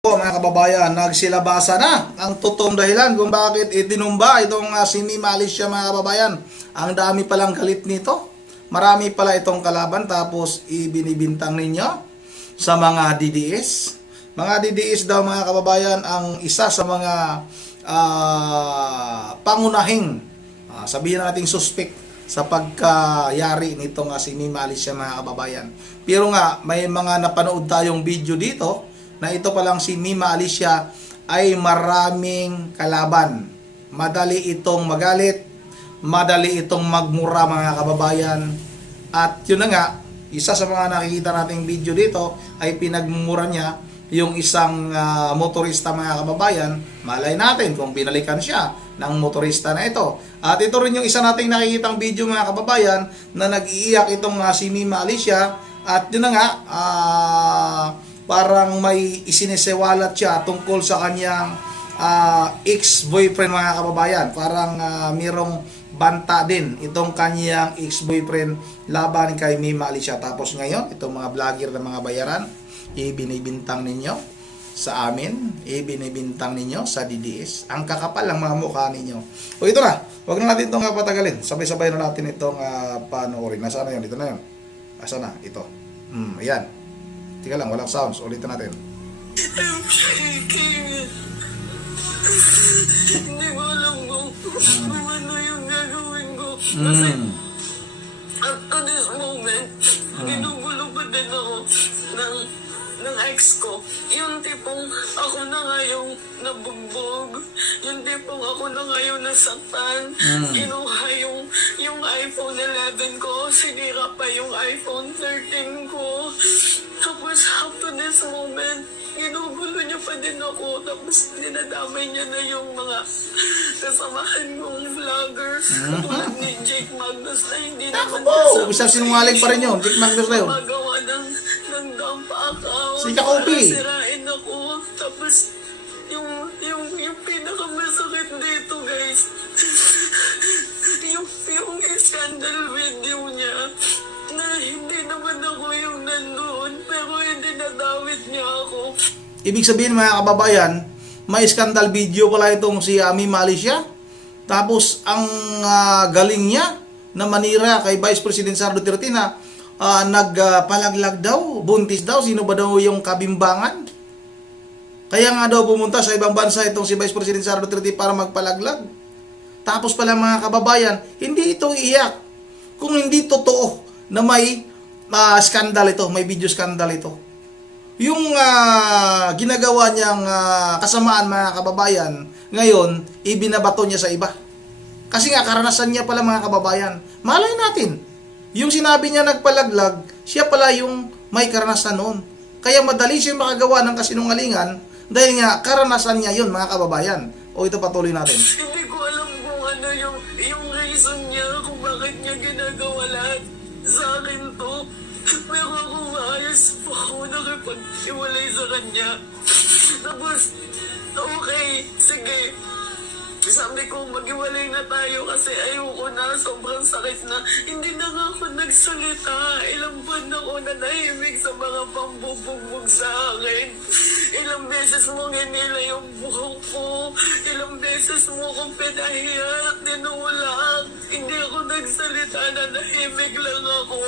Mga kababayan, nagsilabasa na ang totoong dahilan kung bakit itinumba itong si Mima Alicia, mga kababayan. Ang dami palang galit nito. Marami pala itong kalaban tapos ibinibintang ninyo sa mga DDS. Mga DDS daw, mga kababayan, ang isa sa mga pangunahing sabihin nating suspect sa pagkayari nitong si Mima Alicia, mga kababayan. Pero nga, may mga napanood tayong video dito na ito palang si Mima Alicia ay maraming kalaban. Madali itong magalit, madali itong magmura, mga kababayan. At yun na nga, isa sa mga nakikita nating video dito ay pinagmumura niya yung isang motorista, mga kababayan. Malay natin kung binalikan siya ng motorista na ito. At ito rin yung isa nating nakikitang video, mga kababayan, na nag-iiyak itong si Mima Alicia. At yun na nga, parang may isinesewalat siya tungkol sa kanyang ex-boyfriend, mga kababayan. Parang mayroong banta din itong kanyang ex-boyfriend laban kay Mima Alicia. Tapos ngayon, itong mga vlogger na mga bayaran, ibinibintang ninyo sa amin, ibinibintang ninyo sa DDS. Ang kakapal ng mga mukha ninyo. O ito na, huwag na natin itong patagalin. Sabay-sabay na natin itong panoorin. Nasaan na yun? Dito na yun. Asa na? Ito. Ayan. Tika lang, walang sounds. Ulitin natin. I'm shaking. Hindi ko alam kung ano yung gagawin ko. Kasi up to this moment, ginugulo pa din ako ng ex ko. Yung tipong ako na nga yung nabugbog. Yung tipong ako na nga yung nasaktan. Kinuha yung iPhone 11 ko. Sinira pa yung iPhone 13 ko. Tapos up to this moment, ginugulo niya pa din ako. Tapos dinadamay niya na yung mga kasamahan kong vloggers. Tulad ni Jake Magnus na hindi naman Isang sinungaling pa rin yun. Jake Magnus na yun. Magawa ng dump account. Si Jacoby. Sirain ako. Tapos yung pinakamasakit dito, guys. yung scandal video niya na hindi naman ako yung nandoon, pero hindi nadawit niya ako. Ibig sabihin, mga kababayan, may scandal video pala itong si Mima Alicia. Tapos ang galing niya na manira kay Vice President Sara Duterte na nagpalaglag daw, buntis daw, sino ba daw yung kabimbangan? Kaya nga daw pumunta sa ibang bansa itong si Vice President Sara Duterte para magpalaglag. Tapos pala, mga kababayan, hindi ito iyak. Kung hindi totoo na may scandal ito, may video scandal ito. Yung ginagawa niyang kasamaan, mga kababayan, ngayon, ibinabato niya sa iba. Kasi nga, karanasan niya pala, mga kababayan. Malay natin, yung sinabi niya nagpalaglag, siya pala yung may karanasan noon. Kaya madali siya makagawa ng kasinungalingan dahil nga, karanasan niya yun, mga kababayan. O ito, patuloy natin. Hindi ko alam kung ano yung reason niya kung bakit niya ginagawa lahat sa akin to. Pero ako maayos po ako nakipag-iwalay sa kanya. Tapos, okay, sige. Sabi ko, mag-iwalay na tayo kasi ayoko na, sobrang sakit na. Hindi na nga ako nagsalita. Ilang buwan na ako nanahimik sa mga pambubugbog sa akin. Ilang beses mo ginila yung buhok ko. Ilang beses mo akong pinahiya at dinulak. Hindi ako nagsalita, nanahimik lang ako.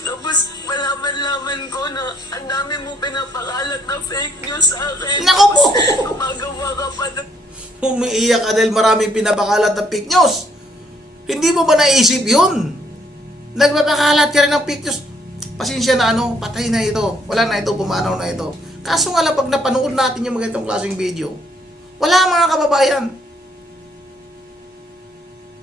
Tapos malaman-laman ko na ang dami mo pinapakalat na fake news sa akin. Naku po! Gumagawa ka pa na Umiiyak ka dahil maraming pinapakalat na fake news. Hindi mo ba naisip yun? Nagpapakalat ka rin ng fake news. Pasensya na, patay na ito. Wala na ito, pumanaw na ito. Kaso nga lang, pag napanood natin yung mga itong klaseng video, wala, mga kababayan.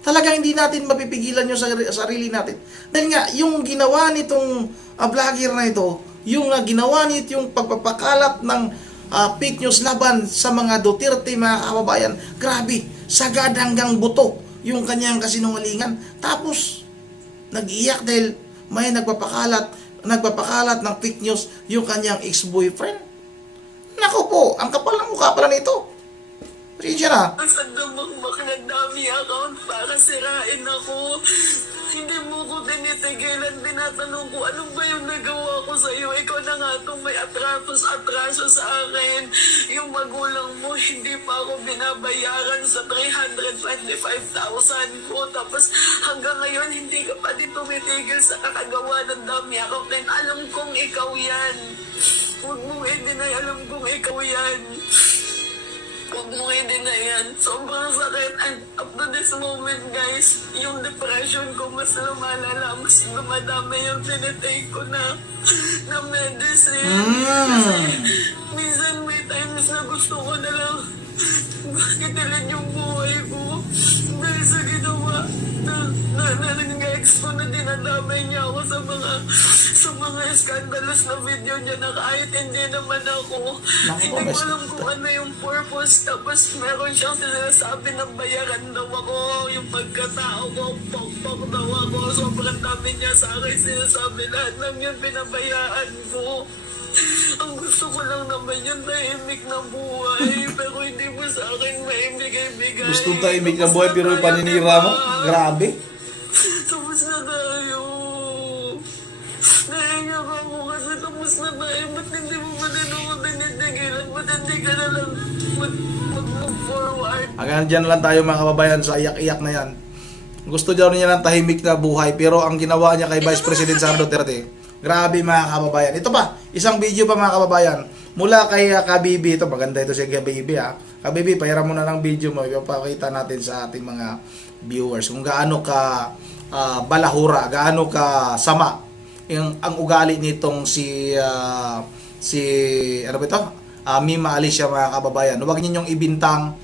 Talagang hindi natin mapipigilan yung sarili natin. Dahil nga, yung ginawa nitong vlogger na ito, yung ginawa nito yung pagpapakalat ng fake news laban sa mga Duterte, mga kababayan, grabe, sagad hanggang buto yung kanyang kasinungalingan. Tapos, nag-iyak dahil may nagpapakalat ng fake news yung kanyang ex-boyfriend. Naku po, ang kapal ng mukha pala nito. Pasensya na. Sa damang maknagdami account para sirain ako. Hindi mo ko tinitigilan, tinatanong ko, ano ba yung nagawa ko sa'yo? Ikaw na nga itong may atraso sa akin. yung magulang mo, hindi pa ako binabayaran sa 325,000 ko. Tapos hanggang ngayon, hindi ka pa din tumitigil sa kakagawa ng damyakap. Then alam kong ikaw yan. Huwag mong i-deny, alam kong ikaw yan. Huwag mong i-deny yan. Sobrang sakit. And up to this moment, guys, yung depression ko mas lumalala, mas dumadami yung tinitake ko na medicine. Kasi minsan may times na gusto ko na lang kitilan yung buhay ko dahil sa ginawa na nag-ex ko na dinadamay niya ako sa mga scandalous na video niya na kahit hindi naman ako. Hindi ko alam kung ano yung purpose. Tapos meron siyang sinasabi na bayaran daw ako yung pagkatao ko. Pok-pok daw ako. Sobrang dami niya sa akin sinasabi. Lahat lang yun pinabayaan ko. Ang gusto ko lang naman yung tahimik na buhay. Pero hindi mo sa akin maibigay-bigay. Gustong tahimik na buhay pero yung paninira mo? Grabe. Tapos na tayo. Nahinga ka mo kasi tapos na tayo. Ba't hindi mo ba din ako tinitigilan? Ba't hindi ka na lang mag-move forward? Hanggang dyan lang tayo mga kababayan sa iyak-iyak na yan. Gusto daw niya ng tahimik na buhay pero ang ginawa niya kay Vice President Sara Duterte, grabe mga kababayan. Ito pa, isang video pa mga kababayan. Mula kay Kabibi, ito maganda ito si Kabibi ha. Kabibi, pahiram mo na ng video mo, ipapakita natin sa ating mga viewers kung gaano ka balahura, gaano ka sama ang ugali nitong si ano ba ito? Mima Alicia mga kababayan. Huwag ninyong ibintang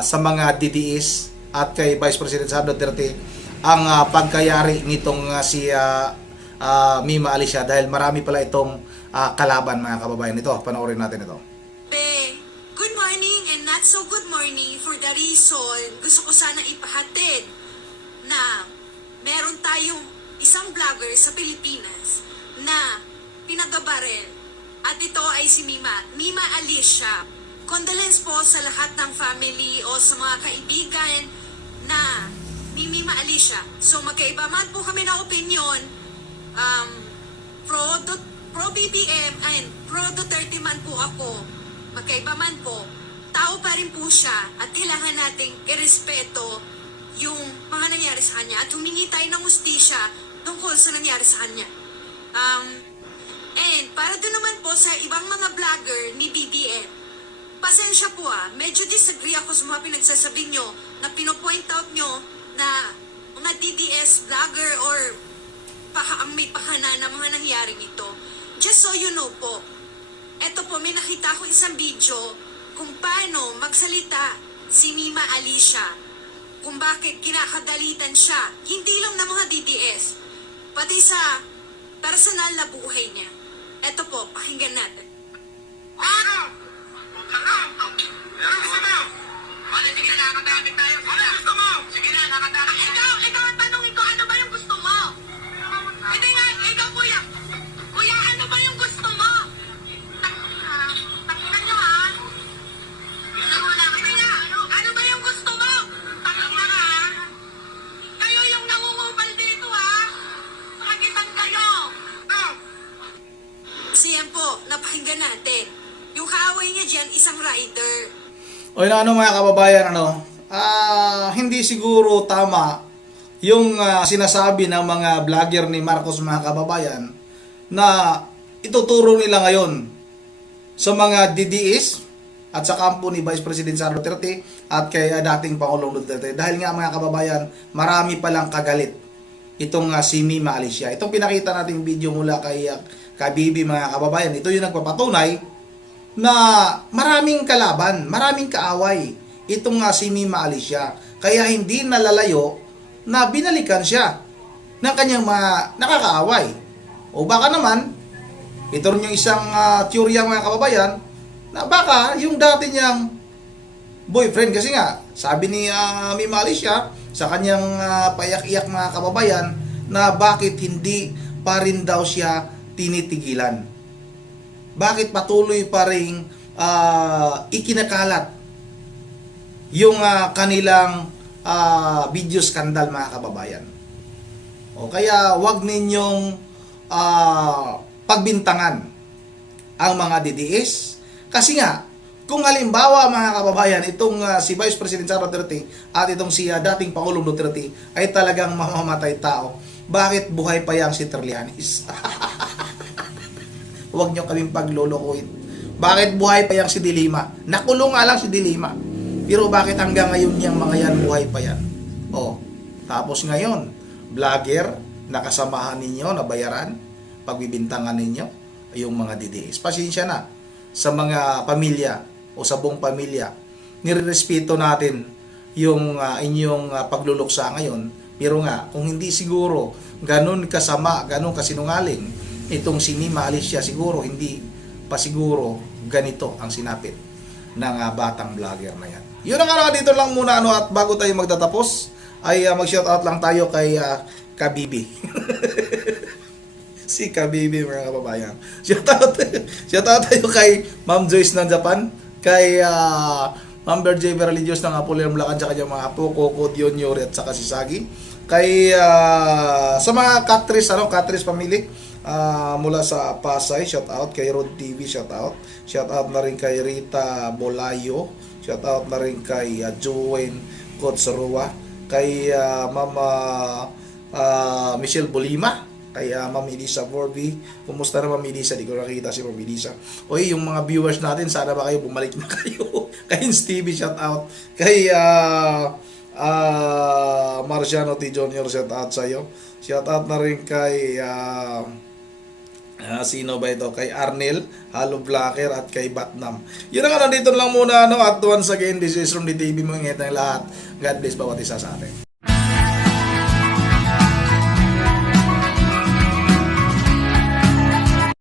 sa mga DDS at kay Vice President Sara Duterte ang pagkayari nitong si Mima Alicia dahil marami pala itong kalaban mga kababayan. Ito, panoorin natin ito. Good morning and not so good morning for the reason gusto ko sana ipahatid na meron tayong isang vlogger sa Pilipinas na pinagabarel at ito ay si Mima Alicia. Condolence po sa lahat ng family o sa mga kaibigan na ni Mima Alicia. So magkaiba man po kami na opinion, pro BBM and pro Duterte man po ako, magkaiba man po, tao pa rin po siya at kailangan nating irespeto yung mga nangyari sa kanya at humingi tayo ng hustisya tungkol sa nangyari sa kanya. And para doon naman po sa ibang mga vlogger ni BBM, pasensya po medyo disagree ako sa mga pinagsasabi nyo na pinopoint out nyo na mga DDS vlogger or ang may pakana na mga nangyaring ito. Just so you know po, eto po, may nakita ko isang video kung paano magsalita si Mima Alicia, kung bakit kinakagalitan siya, hindi lang ng mga DDS, pati sa personal na buhay niya. Eto po, pakinggan natin. Ano? Ano gusto mo? Sige na, nakadamit tayo. Ano gusto mo? Sige na, nakadamit. Ikaw ang tanongin ko, ano ba yung gusto mo? Hindi nga, ikaw kuya. Kuya, ano ba yung gusto mo? Takinan nyo ha? Hindi nga, ano ba yung gusto mo? Takinan ka ha? Kayo yung nangungupal dito ha? Pakitan kayo. Siyan po, napakinggan natin. Yung kaaway niya dyan, isang rider. O yun, ano mga kababayan, hindi siguro tama yung sinasabi ng mga vlogger ni Marcos mga kababayan na ituturo nila ngayon sa mga DDS at sa kampo ni Vice President Sara Duterte at kay dating Pangulong Duterte. Dahil nga mga kababayan, marami palang kagalit itong si Mima Alicia. Itong pinakita nating video mula kay Kabibi mga kababayan, ito yung nagpapatunay na maraming kalaban, maraming kaaway itong si Mima Alicia. Kaya hindi nalalayo na binalikan siya ng kanyang mga nakakaaway. O baka naman, ito rin yung isang teorya mga kababayan, na baka yung dati niyang boyfriend, kasi nga, sabi ni Mima Alicia sa kanyang payak-iyak mga kababayan, na bakit hindi pa rin daw siya tinitigilan. Bakit patuloy pa rin ikinakalat yung kanilang video scandal mga kababayan. O kaya wag ninyong pagbintangan ang mga DDS kasi nga Kung halimbawa mga kababayan, itong si Vice President Sara Duterte at itong si dating Pangulong Duterte ay talagang mamamatay tao, bakit buhay pa yang si Trillanes? Huwag nyo kaming paglulukuin. Bakit buhay pa yang si Dilima? Nakulong nga lang si Dilima. Pero bakit hanggang ngayon yung mga yan buhay pa yan? Oh, tapos ngayon, vlogger, nakasamahan ninyo, nabayaran, pagbibintangan ninyo, yung mga DDS. Pasensya na sa mga pamilya o sa buong pamilya. Nirerespeto natin yung inyong pagluluksa ngayon. Pero nga, kung hindi siguro ganun kasama, ganun kasinungaling, itong si Mima Alicia, siguro hindi pa siguro ganito ang sinapit ng batang vlogger na yan. Yun ang dito lang muna at bago tayo magtatapos ay mag-shoutout lang tayo kay Kabibi. Si Kabibi mga kababayan. Shoutout tayo kay Ma'am Joyce ng Japan, kay Ma'am Berjay Veralios ng Apollon Blacan, tsaka yung mga apo, Coco, Dion, Yuri at saka si Sagi. Kay sa mga Catris family mula sa Pasay, shoutout kay Rod TV, shoutout na rin kay Rita Bolayo, shoutout na rin kay Joen Kotsarua, kay Mama Michelle Bolima, kay Ma'am Elisa Borby. Kumusta na Ma'am Elisa? Di ko nakita si Ma'am Elisa. Oy, yung mga viewers natin, sana ba kayo bumalik na kayo? Kay Stevie, shoutout. Kay Marciano T. Jr., shoutout sa'yo. Shoutout na rin kay sino ba ito? Kay Arnel, Halo Blacker at kay Batnam. Yun ang nandito lang muna at once again, this is from the TV, mga ng lahat. God bless bawat isa sa atin.